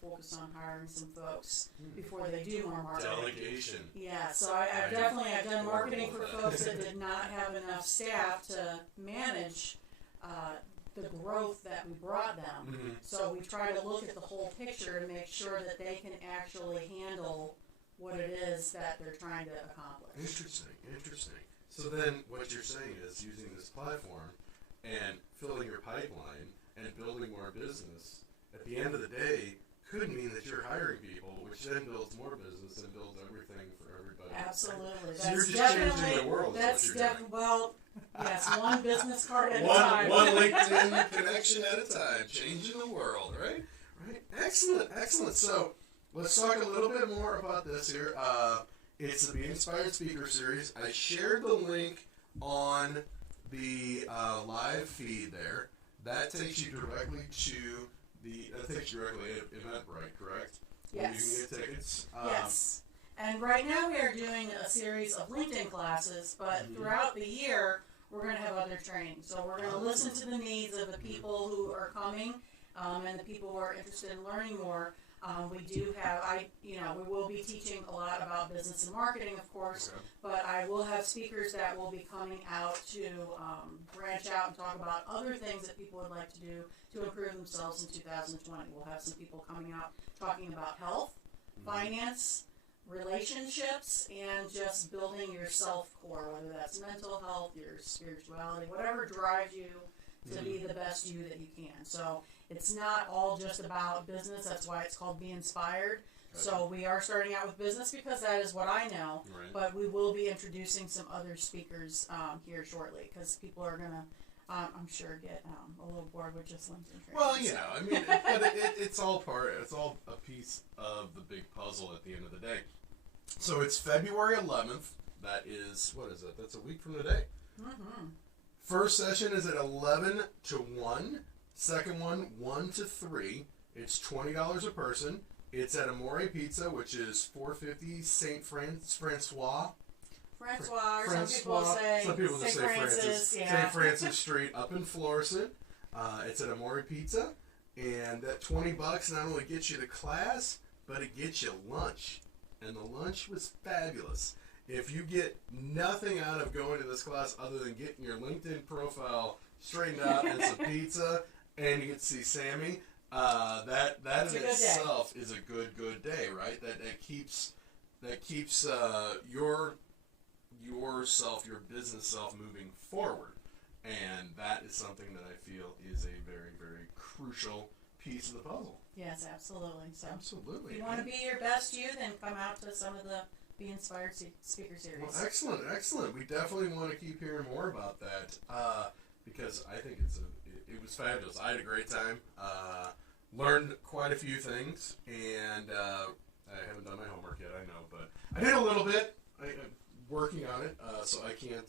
focus on hiring some folks before they do more marketing. Delegation. Yeah, so I've done marketing for folks that did not have enough staff to manage the growth that we brought them. Mm-hmm. So we try to look at the whole picture to make sure that they can actually handle what it is that they're trying to accomplish. Interesting. So then what you're saying is using this platform and filling your pipeline and building more business, at the end of the day, could mean that you're hiring people, which then builds more business and builds everything for everybody. Absolutely. So you're just changing the world. Well, yes, one business card at a time. One time. LinkedIn connection at a time, changing the world, right? Right. Excellent. So let's talk a little bit more about this here. It's the Be Inspired Speaker Series. I shared the link on the live feed there. That takes you directly to Eventbrite, correct? Yes. You can get tickets. Yes. And right now we are doing a series of LinkedIn classes, but throughout the year we're going to have other training. So we're going to listen to the needs of the people who are coming and the people who are interested in learning more. We do have, we will be teaching a lot about business and marketing, of course, but I will have speakers that will be coming out to branch out and talk about other things that people would like to do to improve themselves in 2020. We'll have some people coming out talking about health, finance, relationships, and just building your self-core, whether that's mental health, your spirituality, whatever drives you to be the best you that you can. So it's not all just about business. That's why it's called Be Inspired. So we are starting out with business because that is what I know. Right. But we will be introducing some other speakers here shortly because people are going to, I'm sure, get a little bored with just LinkedIn training. Well, it's all a piece of the big puzzle at the end of the day. So it's February 11th. That is, what is it? That's a week from today. Mm-hmm. First session is at 11 to 1. Second one, 1 to 3. It's $20 a person. It's at Amore Pizza, which is 450 St. Francois. Some people say St. Francis. Yeah. St. Francis Street up in Florissant. It's at Amore Pizza. And that $20 not only gets you to class, but it gets you lunch. And the lunch was fabulous. If you get nothing out of going to this class other than getting your LinkedIn profile straightened out and some pizza, and you get to see Sammy, that in itself is a good day, right? That keeps your business self moving forward, and that is something that I feel is a very, very crucial piece of the puzzle. Yes, absolutely. So absolutely. If you want to be your best you, then come out to some of the Be Inspired Speaker Series. Well, excellent. We definitely want to keep hearing more about that because I think it was fabulous. I had a great time. Learned quite a few things, and I haven't done my homework yet. I know, but I did a little bit. I'm working on it, so I can't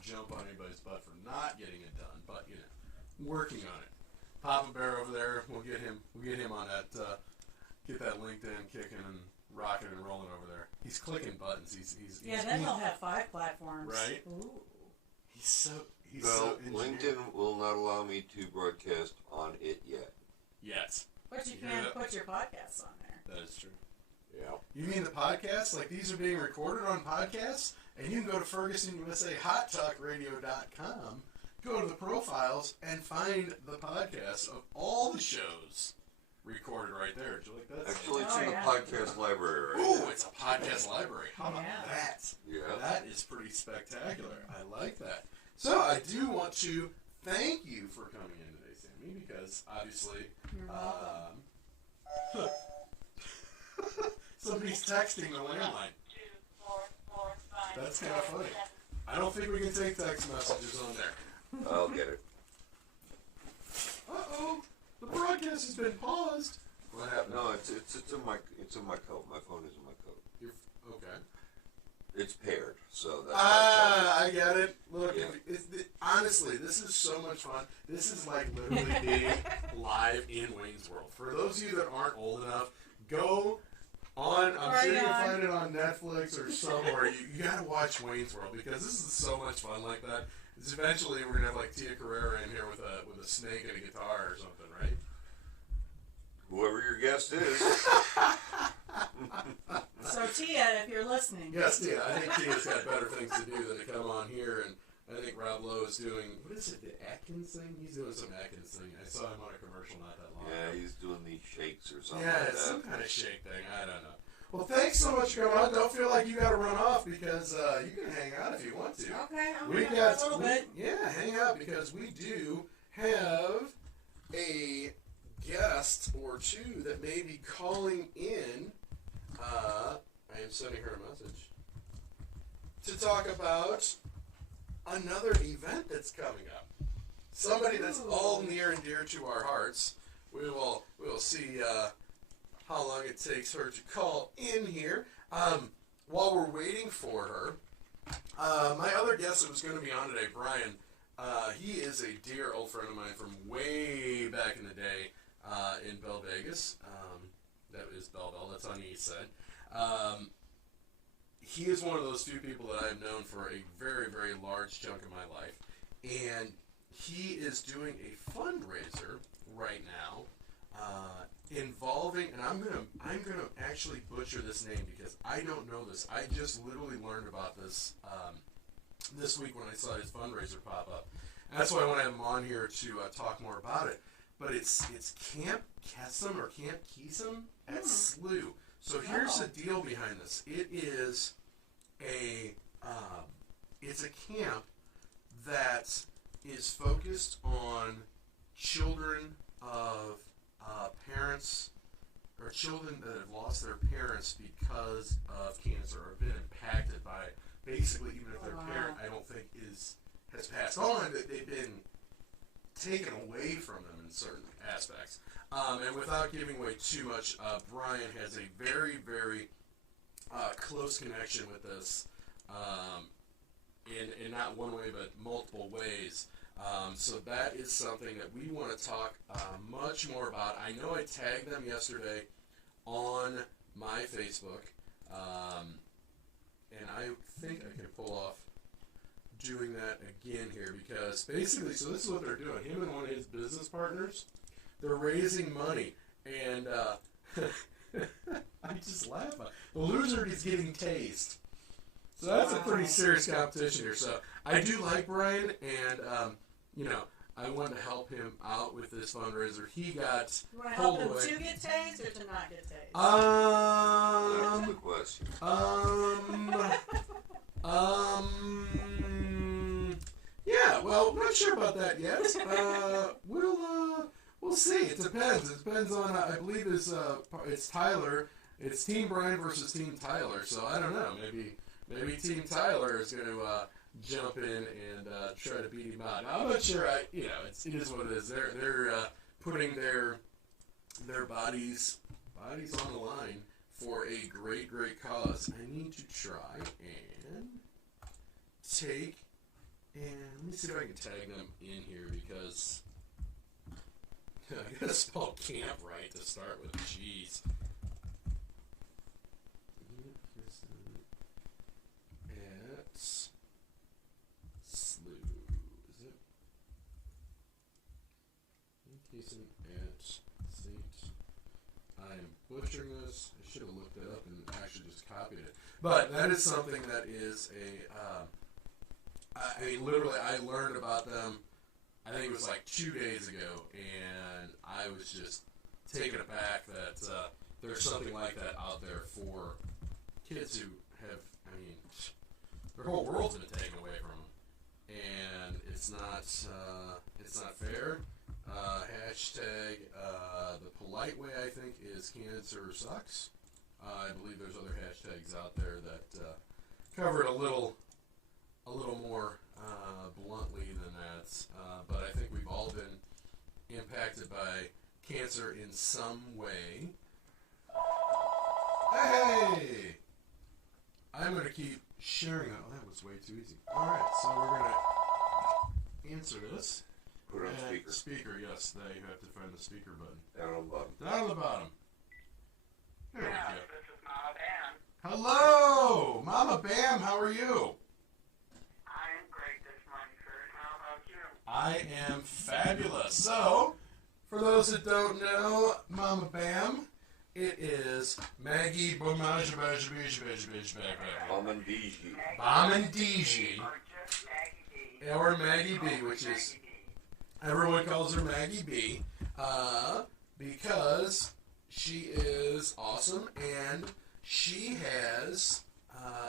jump on anybody's butt for not getting it done. But working on it. Papa Bear over there, we'll get him on that. Get that LinkedIn kicking and rocking and rolling over there. He's clicking buttons. Then he'll have 5 platforms. Right. Ooh. He's so LinkedIn will not allow me to broadcast on it yet. Yes. But you can put your podcasts on there. That is true. Yeah. You mean the podcasts? Like these are being recorded on podcasts? And you can go to FergusonUSAHotTalkRadio.com, go to the profiles, and find the podcasts of all the shows recorded right there. Did you like that? Actually, it's in the podcast library right Ooh, now. it's a podcast library. How about that? Yeah. That is pretty spectacular. I like that. So I do want to thank you for coming in today, Sammy, because obviously somebody's texting the landline. That's kind of funny. I don't think we can take text messages on there. I'll get it. Uh-oh. The broadcast has been paused. What happened? No, it's in my coat. My phone is in my coat. Okay. It's paired, so that's. I get it. Look, honestly, this is so much fun. This is like literally being live in Wayne's World. For those of you that aren't old enough, go on. I'm sure you can find it on Netflix or somewhere. You got to watch Wayne's World because this is so much fun like that. It's eventually we're gonna have like Tia Carrera in here with a snake and a guitar or something, right? Whoever your guest is. So Tia, if you're listening. Yes, Tia. I think Tia's got better things to do than to come on here, and I think Rob Lowe is doing, what is it, the Atkins thing? He's doing some Atkins thing. I saw him on a commercial not that long ago. Yeah, he's doing these shakes or something Yeah, like it's that. some kind of shake thing. I don't know. Well, thanks so much for coming on. Don't feel like you got to run off because you can hang out if you want to. Okay, I'm We gonna got a little bit. Yeah, hang out because we do have a guest or two that may be calling in. I am sending her a message to talk about another event that's coming up. Somebody that's all near and dear to our hearts. We will see how long it takes her to call in here. While we're waiting for her, my other guest that was going to be on today, Brian, he is a dear old friend of mine from way back in the day in Bell Vegas. That is Belleville. That's on the east side. He is one of those few people that I've known for a very, very large chunk of my life. And he is doing a fundraiser right now involving, and I'm gonna actually butcher this name because I don't know this. I just literally learned about this this week when I saw his fundraiser pop up. And that's why I want to have him on here to talk more about it. But it's Camp Kesem or Camp Kesem at SLU. So here's the deal behind this. It is it's a camp that is focused on children of parents or children that have lost their parents because of cancer or have been impacted by it. Basically, even if their parent, I don't think, has passed on, that they've been taken away from them in certain aspects. And without giving away too much, Brian has a very, very close connection with this in not one way but multiple ways. So that is something that we want to talk much more about. I know I tagged them yesterday on my Facebook, and I think I can pull off doing that again here because basically, so this is what they're doing. Him and one of his business partners, they're raising money, and I just laugh. The loser is getting tased. So that's a pretty serious competition here. So I do like Brian, and I wanted to help him out with this fundraiser. He got You want to help him to get tased or to not get tased? That's the question. Yeah. Well, not sure about that yet. We'll see. It depends. It depends on. I believe it's Tyler. It's Team Brian versus Team Tyler. So I don't know. Maybe Team Tyler is going to jump in and try to beat him out. Now, I'm not sure. It is what it is. They're putting their bodies on the line for a great, great cause. I need to try and let me see if I can tag them in here because I gotta spell camp right to start with. Jeez. At SLU, is it? Casey at State. I am butchering this. I should have looked it up and actually just copied it. But that is something that is literally, I learned about them, I think it was like 2 days ago, and I was just taken aback that there's something like that out there for kids who have, their whole world's been taken away from them, and it's not fair. Hashtag the polite way, I think, is cancer sucks. I believe there's other hashtags out there that cover it a little more bluntly than that. But I think we've all been impacted by cancer in some way. Hey! I'm going to keep sharing it. Oh, that was way too easy. Alright, so we're going to answer this. Put it on speaker. Speaker, yes. Now you have to find the speaker button. Down on the bottom. Down on the bottom. There we go. This is Mama Bam. Hello! Mama Bam, how are you? I'm great this morning, sir. How about you? I am fabulous. So, For those that don't know, Mama Bam, it is Maggie Bomandiji, or Maggie B, which is, everyone calls her Maggie B, because she is awesome, and she has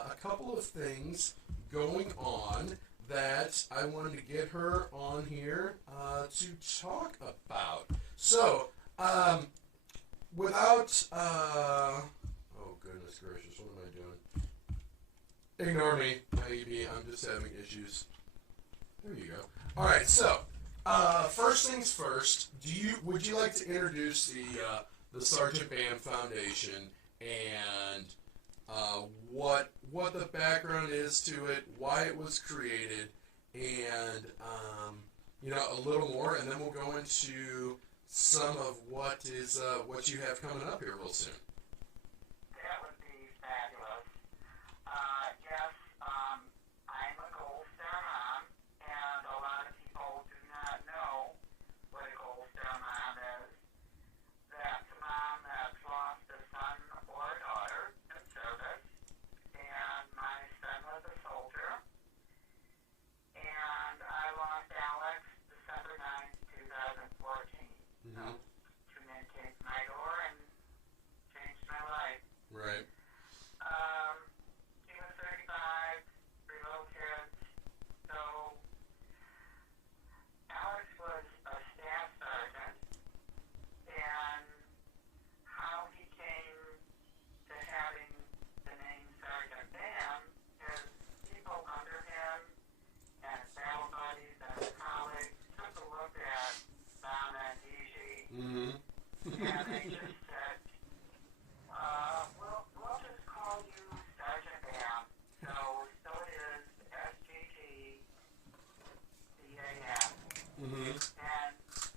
a couple of things going on that I wanted to get her on here to talk about. So, without, oh goodness gracious, what am I doing? Ignore me, maybe, I'm just having issues. There you go. Alright, so, first things first, would you like to introduce the Sergeant Bam Foundation and what the background is to it, why it was created, and a little more, and then we'll go into some of what you have coming up here real soon. That would be fabulous. Yes, I'm a Gold Star mom, and a lot of people do not know what a Gold Star mom is. That's a mom that's lost a son or a daughter in service, and my son was a soldier, and I lost Alex December 9th, 2014. Mm-hmm. To maintain my door and changed my life. Right. He was 35, 3 little kids. So Alex was a staff sergeant, and how he came to having the name Sergeant Bam is people under him and his battle buddies and his colleagues took a look at Bam and Gigi, Mm-hmm. and they just said, we'll just call you Sergeant Bam. So it is SGTBAM. Mm-hmm. And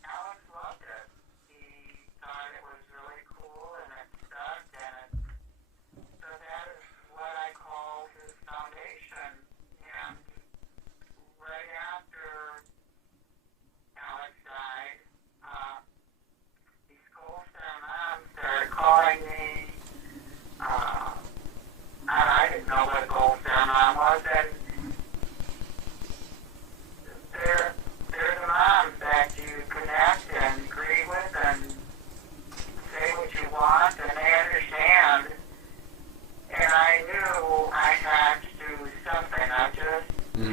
Alex loved it. He thought it was really cool and it stuck, and so that is what I call his foundation. And right after Alex died, these Gold Star moms started calling me. I didn't know what a Gold Star mom was, and they're the moms that you connect and agree with and say what you want, and they understand. And I knew I had to do something. I just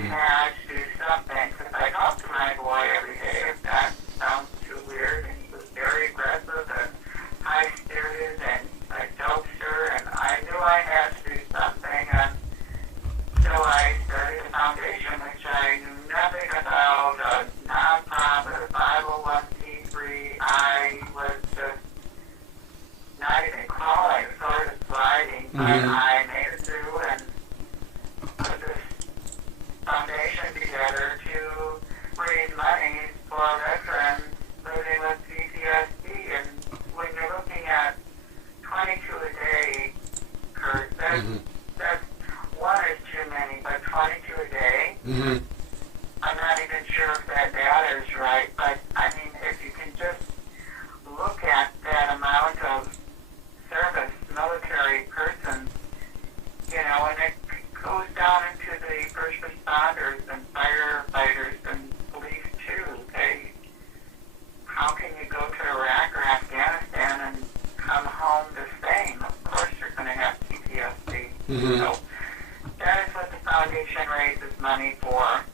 had to do something, because I talked to my boy every day, if that sounds too weird, and he was very aggressive and high-spirited and a jokester, and I knew I had to do something, and so I started a foundation, which I knew nothing about, a non-profit, 501c3. I was just not even calling, sort of sliding, but I made it through and put this foundation together to raise money for veterans living with PTSD. And when you're looking at 22 a day, Kurt, that's one is too many, but 22 a day, I'm not even sure if that data is right, but I mean, if you can just look at that amount of service, military persons, and it goes down into the first responders and firefighters and police too. How can you go to Iraq or Afghanistan and come home the same? Of course you're going to have PTSD. So that is what the foundation raises money for.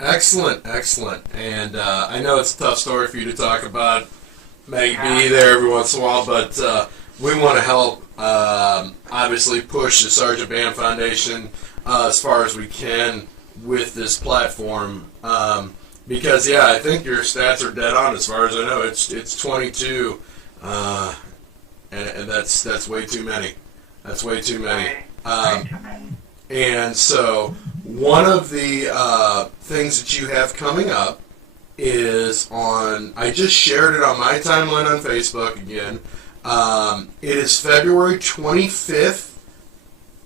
Excellent. And I know it's a tough story for you to talk about, Maggie B, there every once in a while, but we want to help, obviously, push the Sergeant Bam Foundation as far as we can with this platform. Because, I think your stats are dead on as far as I know. It's 22, and that's way too many. That's way too many. And so one of the things that you have coming up is I just shared it on my timeline on Facebook again. It is February 25th.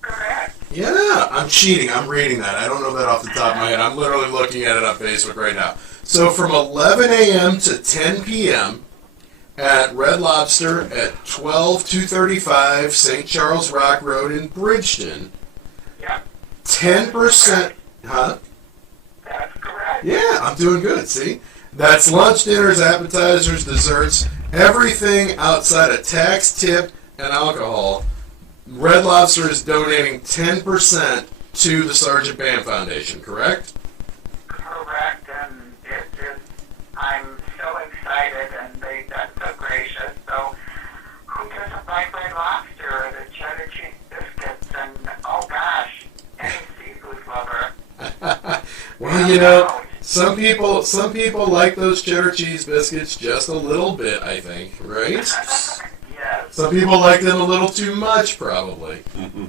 Correct. Yeah, I'm cheating. I'm reading that. I don't know that off the top of my head. I'm literally looking at it on Facebook right now. So from 11 a.m. to 10 p.m. at Red Lobster at 12235 St. Charles Rock Road in Bridgeton. Yep. 10%. Huh? That's correct. Yeah, I'm doing good, see? That's lunch, dinners, appetizers, desserts, everything outside of tax, tip, and alcohol. Red Lobster is donating 10% to the Sergeant Bam Foundation, correct? Correct, and I'm so excited, and they've been so gracious. So, who doesn't like Red Lobster or the cheddar cheese biscuits? And oh gosh, any seafood lover. Well, you know, some people like those cheddar cheese biscuits just a little bit, I think, right? Yes. Some people like them a little too much, probably.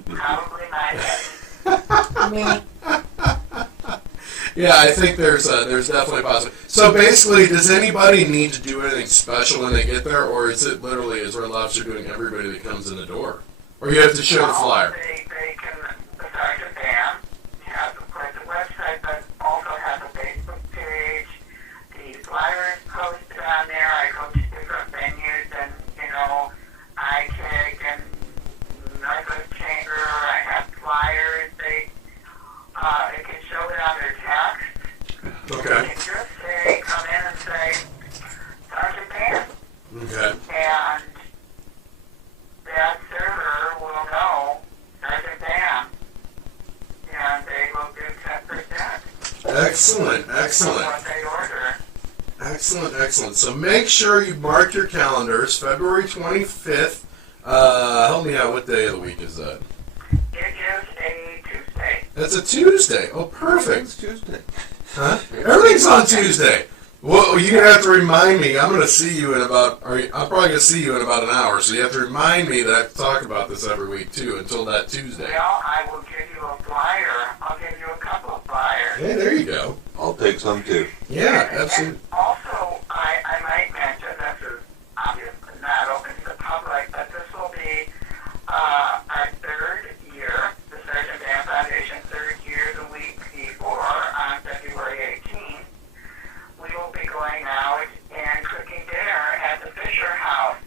Probably not. Me. Yeah, I think there's definitely a possibility. So basically, does anybody need to do anything special when they get there, or is it literally, is Red Lobster doing everybody that comes in the door? Or you have to show the flyer? They can, the Sergeant Bam has, of course, a website, but also has a Facebook page. The flyer is posted on there. I go to different venues, and, I take and Narcotics Chamber. I have flyers. It can show it on their text. Okay. You can just say, come in and say, Sergeant Bam. Okay. And that server will know Sergeant Bam. And they will do 10%. Excellent, excellent. What they order. Excellent. So make sure you mark your calendars, February 25th. Help me out, what day of the week is that? It is a Tuesday. That's a Tuesday. Oh, perfect. It's Tuesday. Huh? Everything's on Tuesday. Well, you're gonna have to remind me. I'm probably gonna see you in about an hour. So you have to remind me that I have to talk about this every week too, until that Tuesday. Well, I will give you a flyer. I'll give you a couple of flyers. Hey, there you go. I'll take some too. Yeah, And absolutely. also, I might mention, this is obviously not open to the public, but this will be our third year, the Sergeant Bam Foundation third year, the week before, on February 18th. We will be going out and cooking dinner at the Fisher House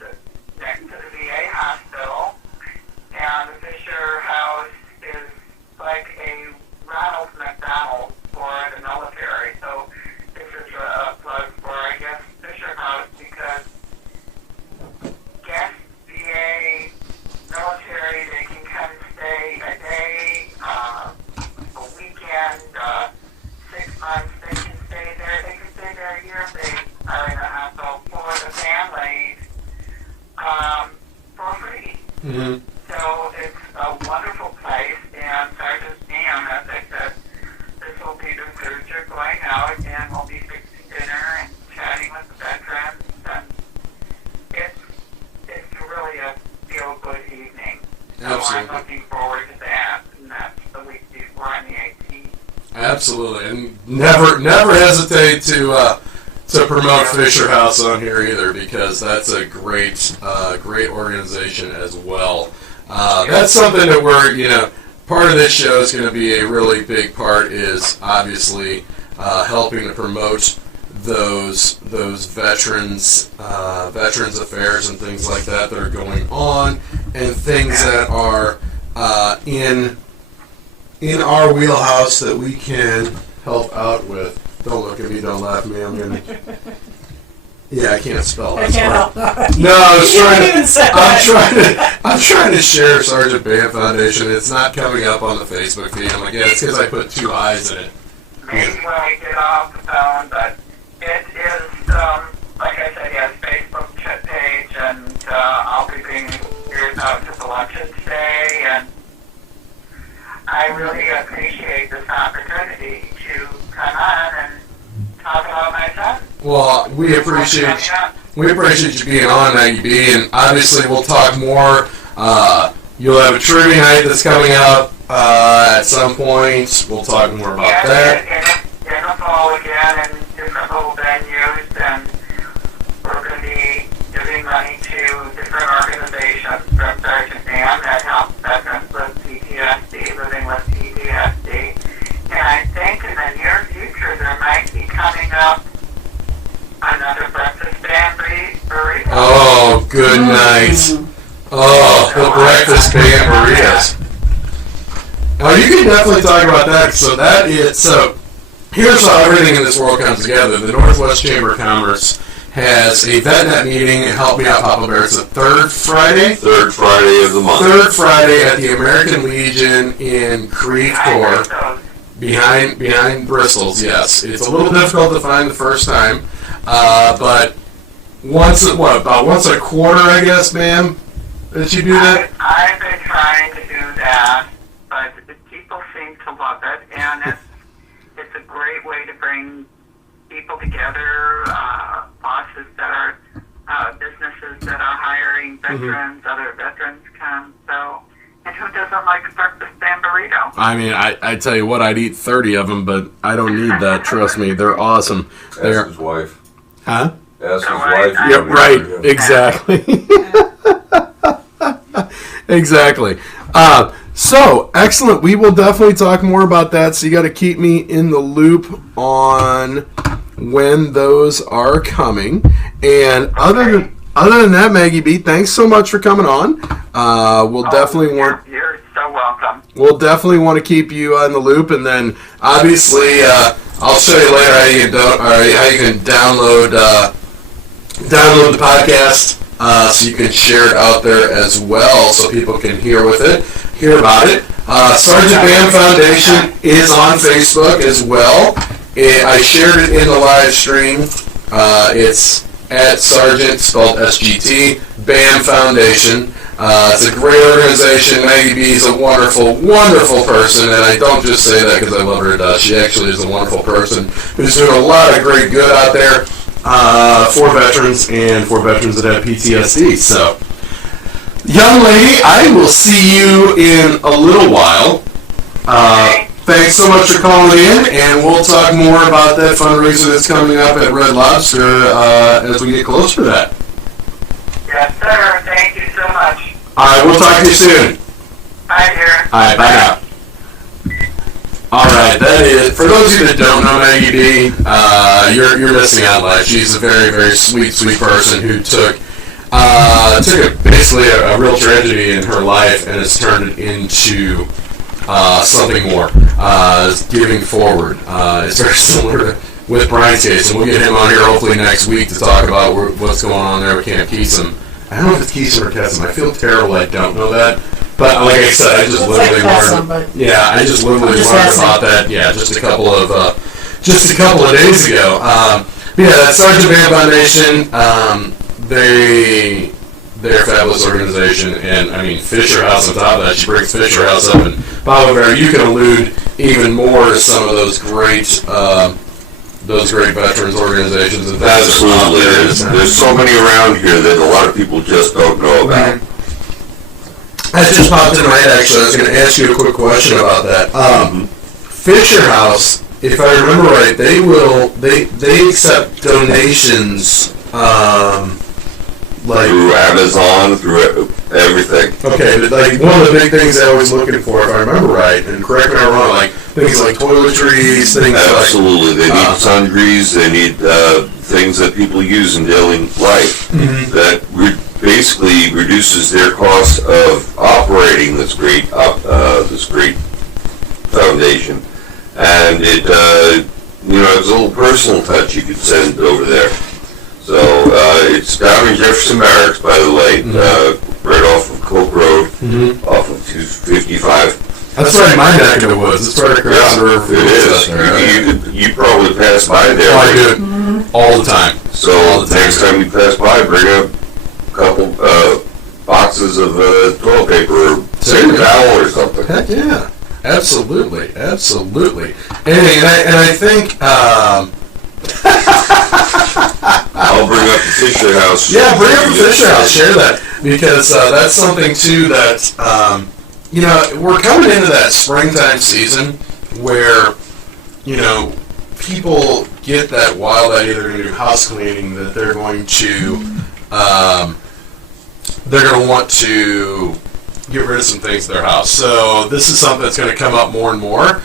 next to the VA hospital. And the Fisher House is like a Ronald McDonald for the military. So this is a plug for, I guess, Fisher House, because guest VA military, they can come stay a day, a weekend, 6 months, they can stay there. They can stay there a year if they are in the hospital for the families for free. Mm-hmm. So it's a wonderful place, and Sergeant Bam, as I said, this will be the third year going out, and we'll be fixing dinner and chatting with the veterans, and it's really a feel-good evening. So Absolutely. I'm looking forward to that, and that's the week before on the 18th. Absolutely, and never hesitate to promote Fisher House on here either, because that's a great organization as well. That's something that we're, part of this show is going to be a really big part, is obviously helping to promote those veterans affairs and things like that are going on, and things that are in our wheelhouse that we can help out with. Don't look at me, don't laugh at me, I'm gonna... Yeah, I can't spell. I can't help that. No, I was You trying didn't to. even say that. I'm trying to share Sergeant Bam Foundation. It's not coming up on the Facebook feed. I'm like, yeah, it's because I put 2 eyes in it. Maybe when I get off the phone, but it is, like I said, yes, Facebook page, and I'll be bringing yours out to the luncheon today, and I really appreciate this opportunity to come on and talk about my son. Well, we appreciate you being on IUB, and obviously we'll talk more. You'll have a trivia night that's coming up at some point. We'll talk more about that. In the fall again, in different little venues, and we're going to be giving money to different organizations from Sergeant Bam that help veterans with PTSD, living with PTSD. And I think in the near future there might be coming up good night. Oh, the breakfast band burritos. Now you can definitely talk about that. So here's how everything in this world comes together. The Northwest Chamber of Commerce has a VetNet meeting. Help me out, Papa Bear. It's the third Friday. Third Friday of the month. Third Friday at the American Legion in Creve Coeur, behind Bristol's. Yes, it's a little difficult to find the first time, but once a quarter, I guess, ma'am. Did you do that? I've been trying to do that, but people seem to love it, and it's a great way to bring people together, bosses that are, businesses that are hiring veterans, other veterans come, so, and who doesn't like a breakfast and burrito? I mean, I tell you what, I'd eat 30 of them, but I don't need that, trust me. They're awesome. Ask his wife. Huh? Ask his wife. Yep, right, exactly. Exactly. So, excellent. We will definitely talk more about that, so you got to keep me in the loop on when those are coming. And other than that, Maggie B, thanks so much for coming on. You're so welcome. We'll definitely want to keep you on the loop, and then obviously I'll show you later how you can download the podcast. So you can share it out there as well, so people can hear about it. Sergeant Bam Foundation is on Facebook as well. I shared it in the live stream. It's at Sergeant, spelled SGT, Bam Foundation. It's a great organization. Maggie B is a wonderful, wonderful person, and I don't just say that because I love her. She actually is a wonderful person who's doing a lot of great good out there. For veterans and for veterans that have PTSD. So, young lady, I will see you in a little while. Thanks so much for calling in, and we'll talk more about that fundraiser that's coming up at Red Lobster as we get closer to that. Yes, sir. Thank you so much. All right, we'll talk to you soon. Bye, dear. All right, bye now. All right, that is, for those of you that don't know Maggie B, you're missing out in life. She's a very, very sweet, sweet person who took basically a real tragedy in her life and has turned it into something more, giving forward. It's very similar with Brian's case, and we'll get him on here hopefully next week to talk about what's going on there with Camp Keesum. I don't know if it's Keesum or Kesem. I feel terrible I don't know that. But like I said, I just literally learned. Yeah, I just literally learned about that. Yeah, just a couple of days ago. Yeah, that's Sergeant Bam Foundation. They're a fabulous organization, and I mean Fisher House on top of that. She brings Fisher House up, and Papa Bear, you can allude even more to some of those great veterans organizations. Absolutely, there's so many around here that a lot of people just don't know about. That just popped in my head, actually. I was going to ask you a quick question about that. Fisher House, if I remember right, they accept donations, through Amazon, through everything. Okay, but like one of the big things they're always looking for, if I remember right, and correct me if I'm wrong, like things like toiletries, things Absolutely. They need sundries, they need things that people use in daily life that basically reduces their cost of operating this great foundation, and it it's a little personal touch you could send over there. So it's down in Jefferson Barracks, by the way, right off of Coke Road, off of 255. That's right, my neck of the woods. It's right across the river. It is. You probably pass by there. Oh, I do all the time. So next time you pass by, bring a couple boxes of toilet paper or paper towel or something. Heck yeah, absolutely. And I think. I'll bring up the Fisher House. Yeah, bring up the Fisher House. Share that, because that's something too that we're coming into that springtime season where people get that wild idea they're going to do house cleaning, that they're going to want to get rid of some things in their house. So this is something that's going to come up more and more.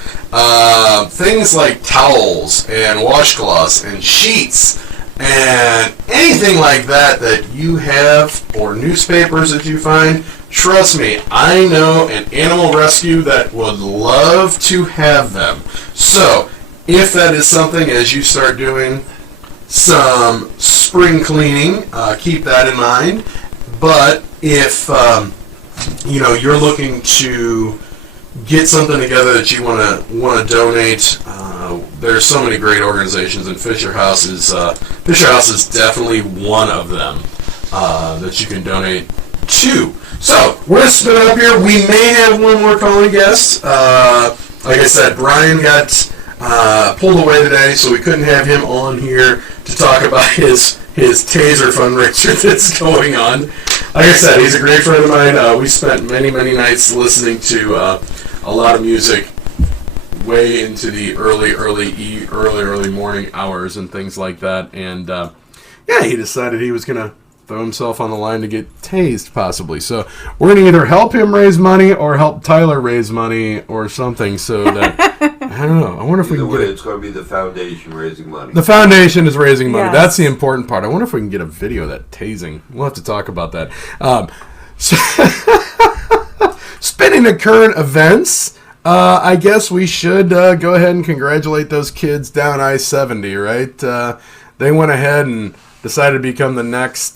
Things like towels and washcloths and sheets. And anything like that you have, or newspapers that you find, trust me, I know an animal rescue that would love to have them. So, if that is something, as you start doing some spring cleaning, keep that in mind. But if you're looking to get something together that you want to donate, there's so many great organizations, and Fisher House is definitely one of them that you can donate to. So we're gonna spin it up here. We may have one more calling guest. Like I said, Brian got pulled away today, so we couldn't have him on here to talk about his taser fundraiser that's going on. Like I said, he's a great friend of mine. We spent many nights listening to a lot of music way into the early morning hours and things like that. And he decided he was gonna throw himself on the line to get tased, possibly. So we're gonna either help him raise money or help Tyler raise money or something, so that I don't know. I wonder if we can get it's going to be the foundation raising money. The foundation is raising money. Yes. That's the important part. I wonder if we can get a video of that tasing. We'll have to talk about that. Spinning to current events, I guess we should go ahead and congratulate those kids down I-70, right? They went ahead and decided to become the next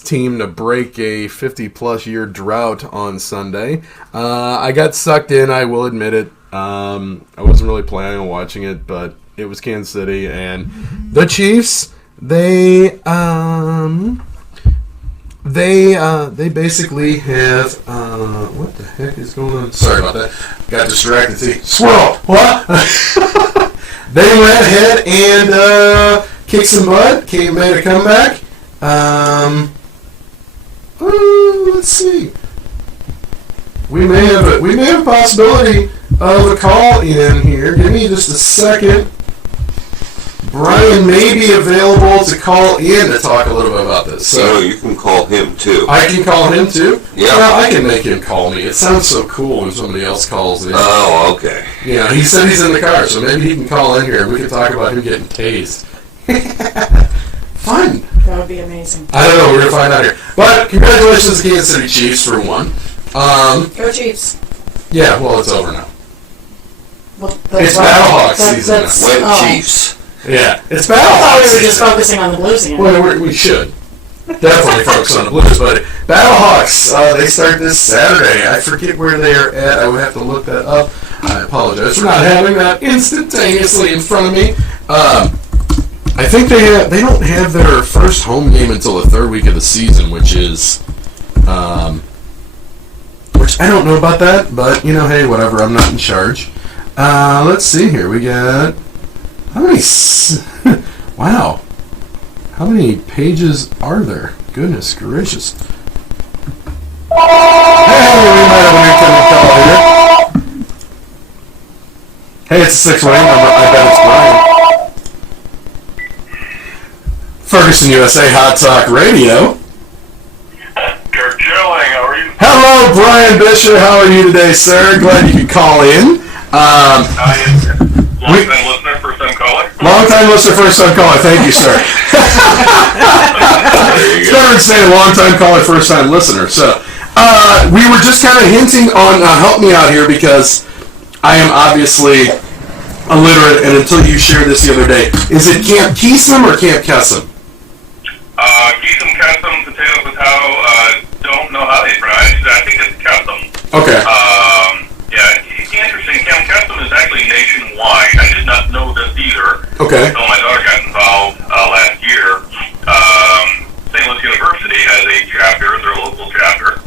team to break a 50-plus year drought on Sunday. I got sucked in, I will admit it. I wasn't really planning on watching it, but it was Kansas City, and the Chiefs, they basically have, what the heck is going on? Sorry about that. Got distracted. See, squirrel! What? They went ahead and kicked some butt. Made a comeback. Let's see. We may have a possibility of a call in here. Give me just a second. Brian may be available to call in to talk a little bit about this. So you can call him too. I can call him too? Yeah. Well, I can make him call me. It sounds so cool when somebody else calls in. Oh, okay. Yeah, he said he's in the car, so maybe he can call in here and we can talk about him getting tased. Fun. That would be amazing. I don't know. We're going to find out here. But congratulations to Kansas City Chiefs for one. Go Chiefs. Yeah, well, it's over now. Well, It's Battlehawks season now. Went Chiefs. Yeah, it's I thought Battlehawks we were just season. focusing on the Blues again. Well, we should. Definitely focus on the Blues, but Battlehawks, they start this Saturday. I forget where they are at. I would have to look that up. I apologize for not having that instantaneously in front of me. I think they don't have their first home game until the third week of the season, which I don't know about that, but hey, whatever. I'm not in charge. Let's see here. We got how many? Wow. How many pages are there? Goodness gracious. Hey, we might have an incoming call here. Hey, it's a 618 number. I bet it's Brian. Ferguson, USA Hot Talk Radio. Kirk Shilling, how are you? Hello, Brian Bishop. How are you today, sir? Glad you could call in. I am long-time listener, first-time caller. Long-time listener, first-time caller. Thank you, sir. It's better than saying long-time caller, first-time listener. So, we were just kind of hinting on, help me out here, because I am obviously illiterate, and until you shared this the other day, is it Camp Keesum or Camp Kesum? Keesum, Kesum, potato, don't know how they pronounce it. I think it's Kesum. Okay. Yeah, interesting. Camp Kesum is actually nationwide. I did not know this either. Okay. Until my daughter got involved last year. St. Louis University has a chapter, their local chapter,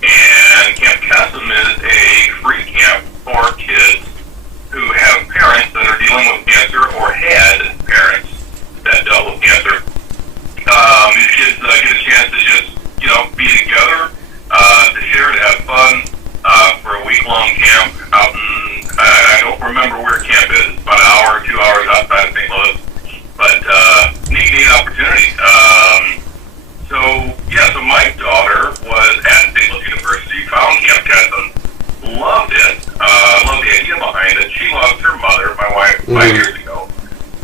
and Camp Kesum is a free camp for kids who have parents that are dealing with cancer or had parents that dealt with cancer. These kids get a chance to just, be together, to share, to have fun, for a week-long camp out in, I don't remember where camp is, about an hour or 2 hours outside of St. Louis, but neat opportunity. So my daughter was at St. Louis University, found Camp Kesum, loved it, loved the idea behind it. She lost her mother, my wife, 5 years ago.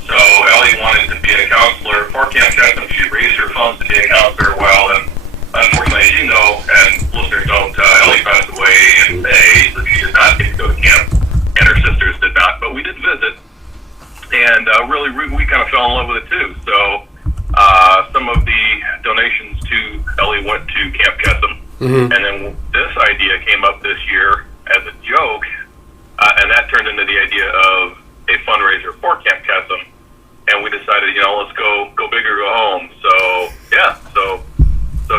So Ellie wanted to be a counselor Camp Chapman, she raised her funds to the account very well, and unfortunately, as you know, and listeners don't, Ellie passed away in May, so she did not get to go to camp, and her sisters did not, but we did visit, and really, we kind of fell in love with it too. So some of the donations to Ellie went to Camp Kesem, and then this idea came up this year as a joke, and that turned into the idea of a fundraiser for Camp Kesem, and we decided, let's go big or go home. So yeah, so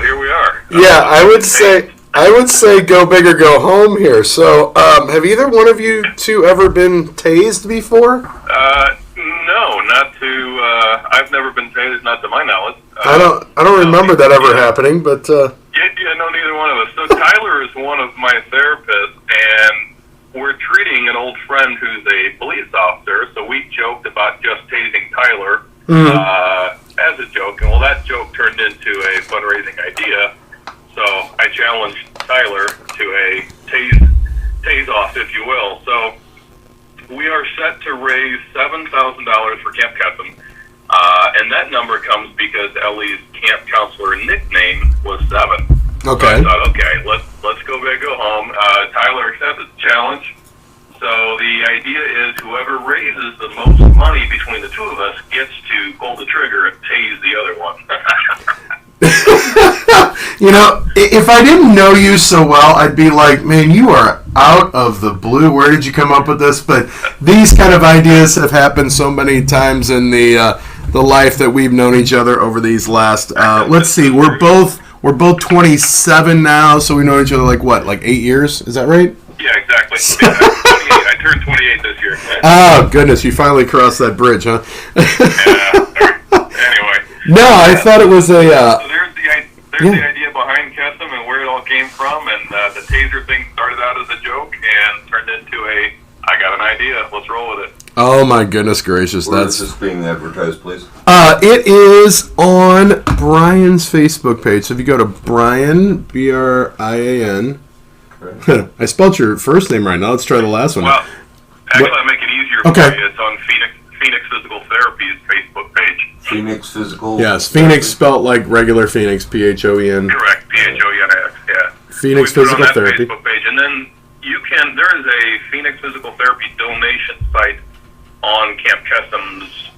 here we are. Yeah, I would say go big or go home here. So, have either one of you two ever been tased before? No, not to. I've never been tased, not to my knowledge. I don't remember that ever happening, but. Yeah, no, neither one of us. So Tyler is one of my therapists, and we're treating an old friend who's a police officer. So we joked about just tasing Tyler as a joke, and well, that joke turned into a fundraising idea. So I challenged Tyler to a tase off, if you will. So we are set to raise $7,000 for Camp Kesem, and that number comes because Ellie's camp counselor nickname was 7. Okay. So I thought, okay, let's go big, go home. Tyler accepted the challenge. So the idea is whoever raises the most money between the two of us gets to pull the trigger and tase the other one. If I didn't know you so well, I'd be like, man, you are out of the blue. Where did you come up with this? But these kind of ideas have happened so many times in the life that we've known each other over these last. Let's see, we're both 27 now, so we know each other like 8 years? Is that right? Yeah, exactly. 28. I turned 28 this year. Oh goodness, you finally crossed that bridge, huh? Anyway. No, I thought it was a. So there's the idea behind Kesem and where it all came from, and the taser thing started out as a joke and turned into I got an idea. Let's roll with it. Oh my goodness gracious! Where That's is this being advertised, please? It is on Brian's Facebook page. So if you go to Brian, Brian. I spelled your first name right. Now let's try the last one. Well, actually, I'll make it easier for you. It's on Phoenix Physical Therapy's Facebook page. Phoenix Physical. Yes, Phoenix spelled like regular Phoenix, P-H-O-E-N. Correct, P-H-O-E-N-X. Yeah. Phoenix So Physical Therapy. Facebook page, and then there is a Phoenix Physical Therapy donation site on Camp Kesem's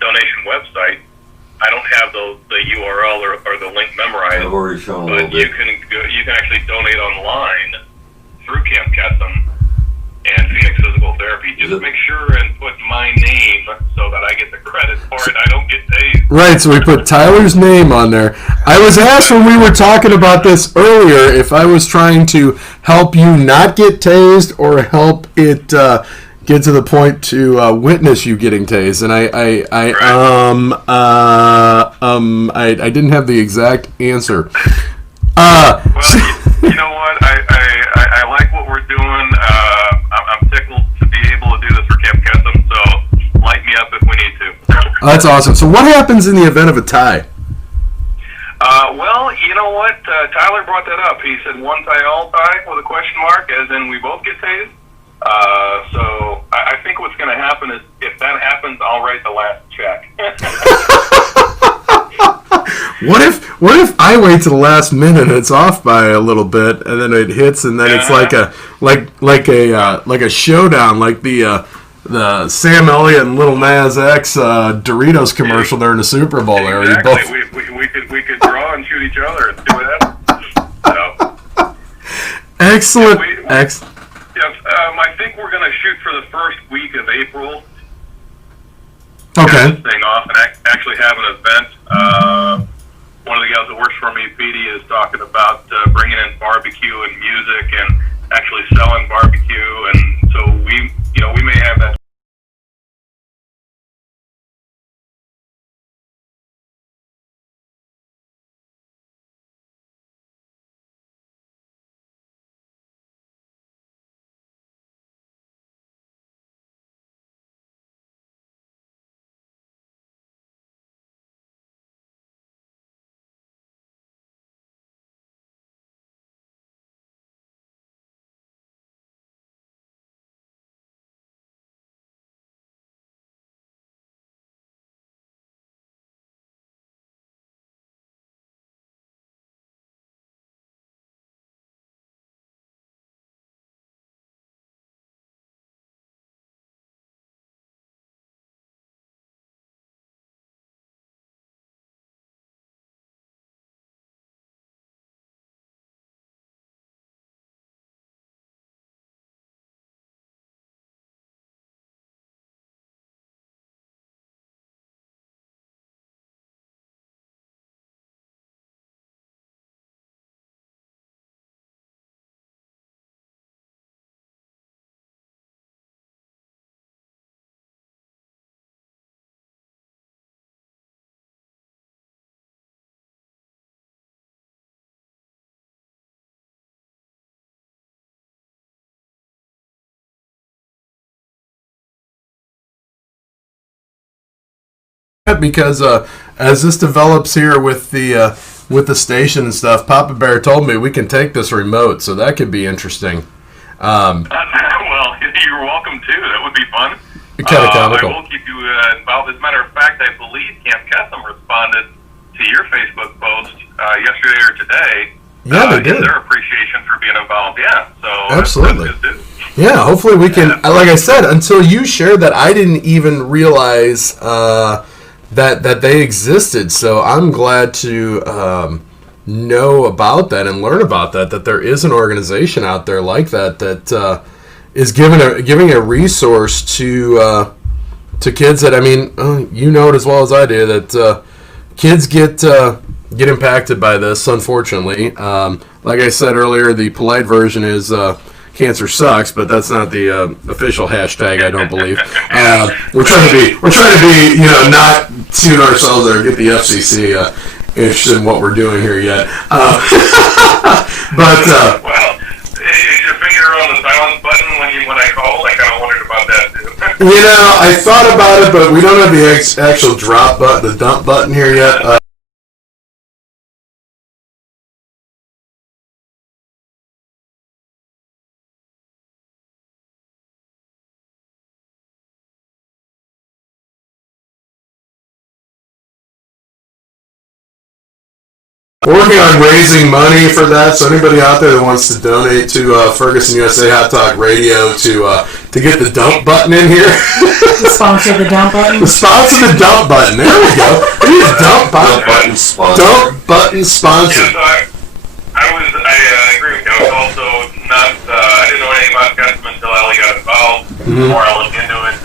donation website. I don't have the URL or the link memorized. I've already shown a but little bit. you can actually donate online through Camp Kesem and Phoenix Physical Therapy. Just make sure and put my name so that I get the credit for it. I don't get paid. Right, so we put Tyler's name on there. I was asked when we were talking about this earlier if I was trying to help you not get tased or help it get to the point to witness you getting tased, and I didn't have the exact answer. Well, you know what? I like what we're doing. I'm tickled to be able to do this for Camp Kesem, so light me up if we need to. That's awesome. So what happens in the event of a tie? Well, you know what? Tyler brought that up. He said one tie, all tie, with a question mark, as in we both get tased. So I think what's going to happen is if that happens, I'll write the last check. What if I wait to the last minute and it's off by a little bit and then it hits and then it's like a showdown, like the Sam Elliott and Little Nas X Doritos commercial during the Super Bowl there. Exactly. We could draw and shoot each other and see what happens. So. Excellent. Yes, I think we're going to shoot for the first week of April. Okay. Get this thing off and actually have an event. One of the guys that works for me, Petey, is talking about bringing in barbecue and music and actually selling barbecue, and so we may have that because as this develops here with the station and stuff, Papa Bear told me we can take this remote, so that could be interesting. Well, you're welcome too. That would be fun. Kind of comical. I will keep you involved. As a matter of fact, I believe Camp Kesem responded to your Facebook post yesterday or today. Yeah, they did. Their appreciation for being involved. Yeah, so absolutely. That's good too. Yeah, hopefully we can. Like I said, until you shared that, I didn't even realize that they existed. So I'm glad to know about that and learn about that. That there is an organization out there like that is giving a resource to kids. That, I mean, you know it as well as I do, that kids get impacted by this, unfortunately. Like I said earlier, the polite version is cancer sucks, but that's not the official hashtag, I don't believe. We're trying to be, not tune ourselves or get the FCC interested in what we're doing here yet. But well, is your finger on the silence button when I called? I kind of wondered about that too. I thought about it, but we don't have the actual drop button, the dump button here yet. Working on raising money for that, so anybody out there that wants to donate to Ferguson USA Hot Talk Radio to get the dump button in here. Sponsor the dump button. Sponsor the dump button. There we go. We need a dump button sponsor. Dump button sponsor. Yes, I agree with you. I was also not. I didn't know anything about Kesem until Ellie got involved. The more I looked into it,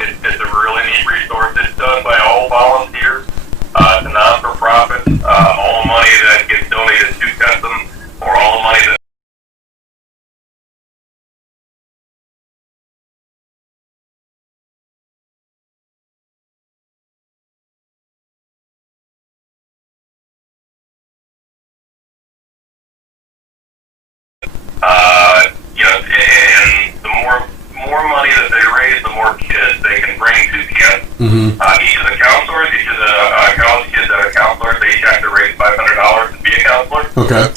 it's a really neat resource. It's done by all volunteers. It's a non-for-profit. All the money that gets donated to Kesem, or all the money that and the more money that they raise, the more kids they can bring to camp. Each of the counselors, each of the college kids that are counselors, they each have to raise $500 to be a counselor. Okay.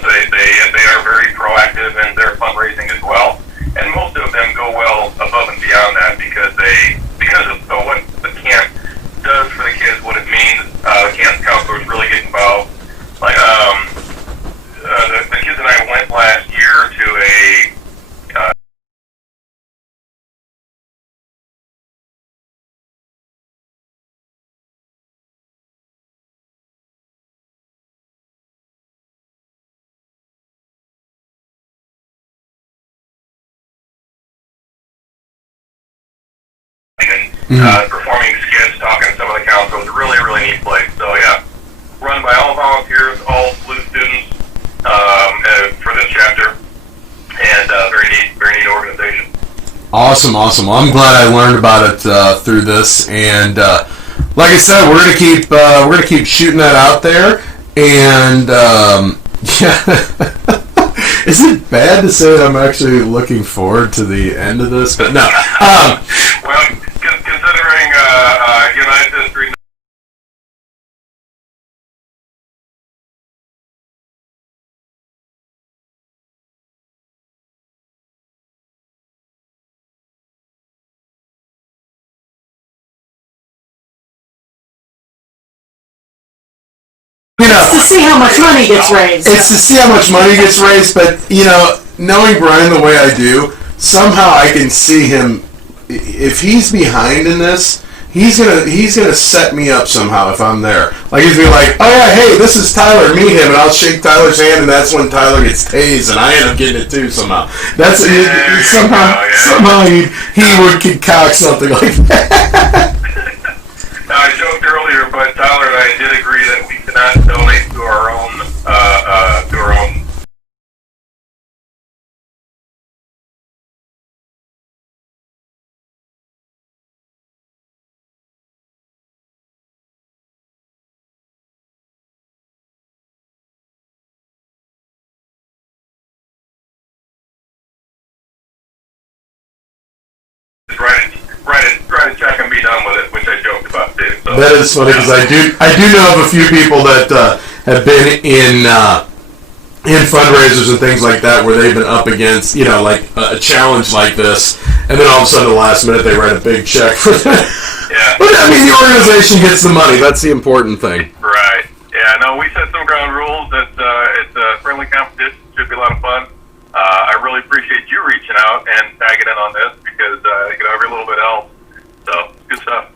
So they are very proactive in their fundraising as well, and most of them go well above and beyond that because of what the camp does for the kids, what it means. The camp counselors really get involved. Like the kids and I went last year to a performing skits, talking to some of the counselors. Really, really neat place. So yeah, run by all volunteers, all blue students for this chapter, and very neat organization. Awesome. Well, I'm glad I learned about it through this, and like I said, we're gonna keep shooting that out there, and yeah. Is it bad to say that I'm actually looking forward to the end of this? But no. Well, considering United history. It's to see how much money gets raised. It's to see how much money gets raised, but knowing Brian the way I do, somehow I can see him. If he's behind in this, he's gonna set me up somehow if I'm there. Like he's gonna be like, oh yeah, hey, this is Tyler, meet him, and I'll shake Tyler's hand, and that's when Tyler gets tased, and I end up getting it too somehow. That's somehow he would concoct something like that. I joked earlier, but Tyler and I did agree that we cannot donate to our own. Write a check and be done with it, which I joked devastating. So, That is funny because I do know of a few people that have been in fundraisers and things like that where they've been up against, like a challenge like this, and then all of a sudden, the last minute, they write a big check for that. Yeah. But I mean, the organization gets the money. That's the important thing. Right. Yeah. No, we set some ground rules. That it's a friendly competition. Should be a lot of fun. I really appreciate you reaching out and tagging in on this because every little bit helps. So good stuff.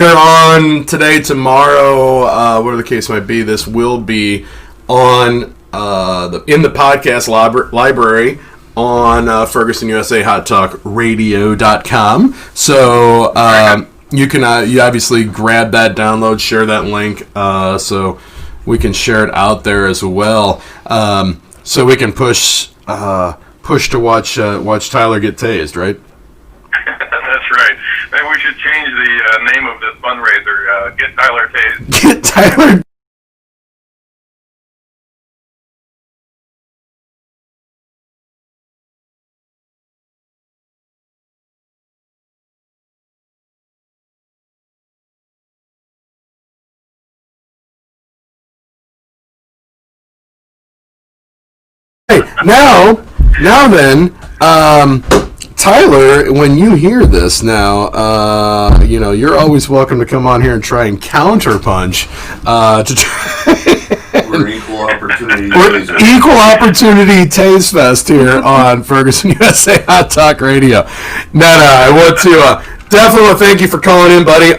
On today, tomorrow, whatever the case might be, this will be on in the podcast library on Ferguson USA Hot Talk Radio.com. So you can you obviously grab that, download, share that link, so we can share it out there as well. So we can push to watch Tyler get tased, right? That's right. Maybe we should change the name of this fundraiser. Get Tyler tased. Get Tyler. Hey, now then, Tyler, when you hear this now, you're always welcome to come on here and try and counterpunch. We're equal opportunity. Equal opportunity taste fest here on Ferguson USA Hot Talk Radio. No, I want to definitely thank you for calling in, buddy.